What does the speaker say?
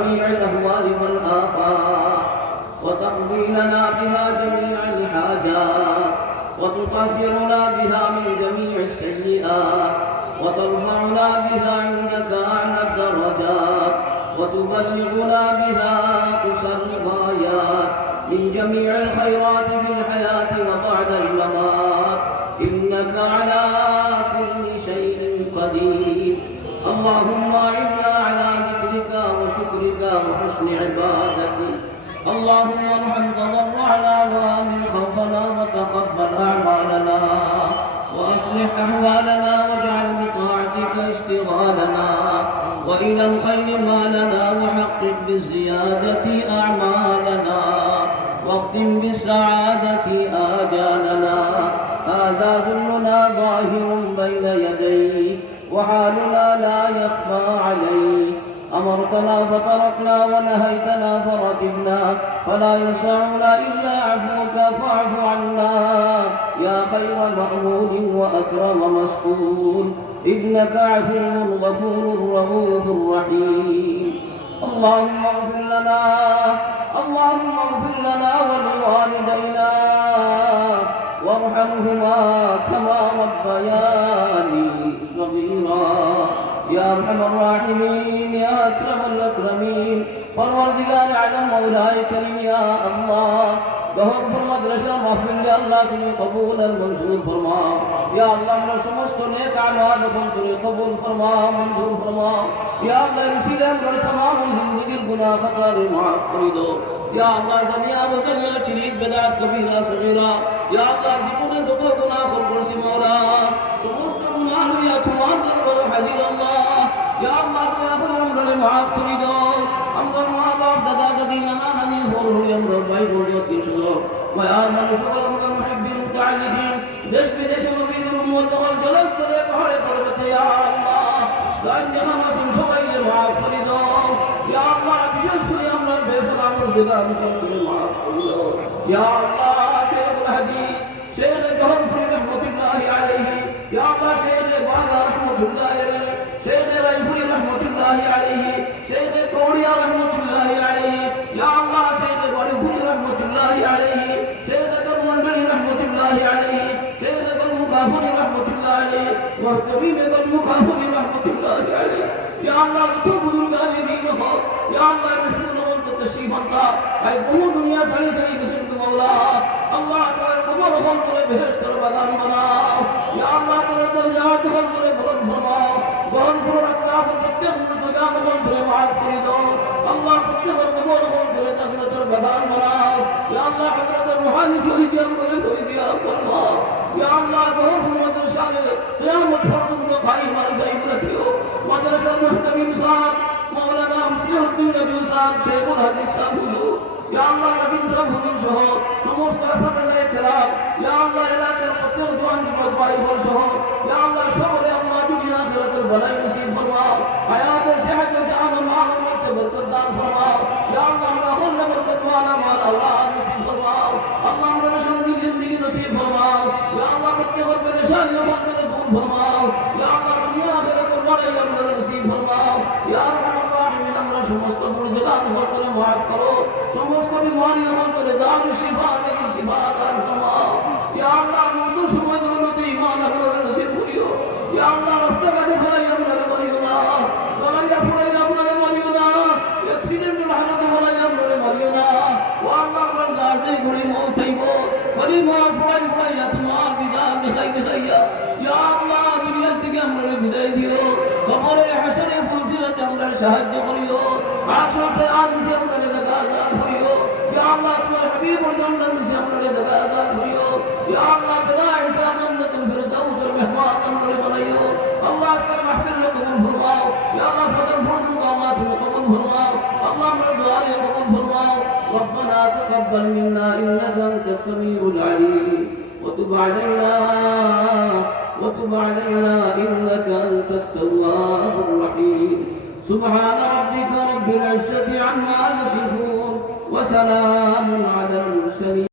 جميع الأهوال والآفات وتقضي لنا بها جميع الحاجات وتطهرنا بها من جميع السيئات وترفعنا بها عندك أعلى الدرجات وتبلغنا بها أقصى الغايات من جميع الخيرات في الحياة وبعد الممات إنك على كل شيء قدير. اللهم أعنا على ذكرك وشكرك وحسن عبادتك. اللهم ارحم تضرعنا وآمن خوفنا وتقبل أعمالنا وأصلح أحوالنا واجعل بطاعتك اشتغالنا وإلى الخير مالنا وحقق بالزيادة أعمالنا واختم بالسعادة آجالنا. هذا كلنا ظاهر بين يديك وحالنا لا يخفى عليك. أمرتنا فتركنا ونهيتنا فرتبنا فلا يسعنا إلا عفوك فاعف عنا يا خير مأمون وأكرم مسؤول إنك عفو غفور رؤوف رحيم. اللهم اغفر لنا ولوالدينا وارحمهما كما ربياني صغيرا يا أرحم الراحمين يا أكرم الأكرمين. পরওয়ারদিগার আলম মাওলায়ে কারীম ইয়া আল্লাহ গহর মাদ্রাসা মাহফিলে আল্লাহ তুমি কবুল আর মঞ্জুর ফরমাও। ইয়া আল্লাহ আমরা সমস্ত নেক আমাল তুমি কবুল ফরমাও মঞ্জুর ফরমাও। ইয়া আল্লাহ রসিলে আমরা तमाम জিন্দেগির গুনাহ খাতারে মাফ করে দাও। ইয়া আল্লাহ জামিয়া ওয়াজানিয়া শিরিক বিদআত কবিরা সগীরা ইয়া আল্লাহ জীবনে যত গুনাহ করেছি মাওলা সমস্ত গুনাহ নিয়ে তোমার দরবারে হাজির আল্লাহ। ইয়া আল্লাহ তুমি আমাদের মাফ করে দাও। আমরা মা বাপ দাদা দাদি নানা নানি হরি আমরা ভাই বোন আত্মীয় মায়ার মানুষ সকল আমরা মুহিব্বিন মুতাআল্লিকিন দেশ বিদেশে নবীর উম্মত দখল জলস করে পাহাড়ে পর্বতে ইয়া আল্লাহ গান জাহান আসুন সবাইকে মাফ করে দাও। ইয়া আল্লাহ বিশেষ করে আমরা বেফারাম দিগাম করে মাফ করে দাও। ইয়া আল্লাহ শেখুল হাদিস শেখ জহরফুরি রহমাতুল্লাহি আলাইহি ইয়া আল্লাহ শেখ বাগা রহমাতুল্লাহি আলাইহি শেখ রাইফুরি রহমাতুল্লাহি আলাইহি শেখ কৌড়িয়া রহমাতুল্লাহি আলাইহি ইয়া আল্লাহ শেখ ওয়ারিফুরি রহমাতুল্লাহি আলাইহি শেখ মন্ডলী রহমাতুল্লাহি আলাইহি শেখ মুকাফুরি রহমাতুল্লাহি আলাইহি মুহতামিম মুকাফুরি রহমাতুল্লাহি আলাইহি ইয়া আল্লাহ তো বুজুর্গান দীন হো ইয়া আল্লাহ রসুল তশরিফ আনতা আই বহু দুনিয়া সারি সারি গেছেন তো মাওলা আল্লাহ তাআলা কবর হল করে বেহেশতের বাগান বানাও। ইয়া আল্লাহ তাআলা দরজাত হল করে বরকত ফরমাও। বরণ করে আতরাফ প্রত্যেক মুর্দাগান হল করে মাফ করে দাও। আল্লাহ প্রত্যেকের কবর হল করে জান্নাতের বাগান বানাও। ইয়া আল্লাহ হযরত রূহানি শহীদ করে করে দিয়া ফরমাও। ইয়া আল্লাহ বহু মাদ্রাসায়ে কিয়ামত পর্যন্ত খালি মার গায়ব রাখিও। মাদ্রাসার মুহতামিম সাহেব মাওলানা মুসলিউদ্দিন নবী সাহেব শেখুল হাদিস সাহেব হুজুর ইয়া আল্লাহ নবীন সাহেব হুজুর সহ সমস্ত আসামিদের খেলাফ ইয়া আল্লাহ এলাকার প্রত্যেক দোয়ান যুবক ভাই বোন সহ ইয়া আল্লাহ সকলে আল্লাহ দুনিয়া আখিরাতের ভলাই নসিব ফরমাও। হায়াতে সেহতে আনা মাল মতে বরকত দান ফরমাও। ইয়া আল্লাহ আমরা হল বরকত ওয়ালা মাল আল্লাহ নসিব ফরমাও। আল্লাহ আমরা শান্তি জিন্দেগি নসিব ফরমাও। ইয়া আল্লাহ প্রত্যেকের পেরেশানি আমাদের দূর ফরমাও। ইয়া আল্লাহ দুনিয়া আখিরাতের ভলাই আমরা নসিব ফরমাও। ইয়া আরহামার রাহিমিন আমরা সমস্ত গুনাহ করে মাফ করো। সমস্ত বিমারি করে দান শিফা থেকে শিফা দান ফরমাও। ইয়া আল্লাহ মৃত্যু সময় দৌলতে ঈমান আমরা নসিব করিও। ইয়া আল্লাহ রাস্তাঘাটে ফলাই আমরা মারিও না। গলাইয়া ফলাই আমরা মারিও না। অ্যাক্সিডেন্টের হালতে ফলাই আমরা মারিও না। ও আল্লাহ আমরা গাড়ি ঘুরি মৌত হইব করি মাফ ফলাই ফলাই তোমার বিজান দেখাইয়া ইয়া আল্লাহ দুনিয়া থেকে আমরা বিদায় দিও। কবরে হাসরে ফুলসিরাতে আমরা সাহায্য করিও। আশাসে আদিসে আমরা দেখা দান করিও। ইয়া আল্লাহ তোমার হাবিবুর জান্নাত দিছে আমরা দেখা দান করিও। ইয়া আল্লাহ বিনা হিসাব জান্নাতুল ফিরদাউসের মেহমান আমরা বানাইও। আল্লাহ আজকের মাহফিল কবুল ফরমাও। ইয়া আল্লাহ ফজর পর্যন্ত আল্লাহ তুমি কবুল ফরমাও। আল্লাহ আমরা দুআ কবুল ফরমাও। ربنا تقبل منا إنك أنت السميع العليم وتب علينا إنك أنت التواب الرحيم. سبحان ربك رب العزة عما يصفون وسلام على المرسلين.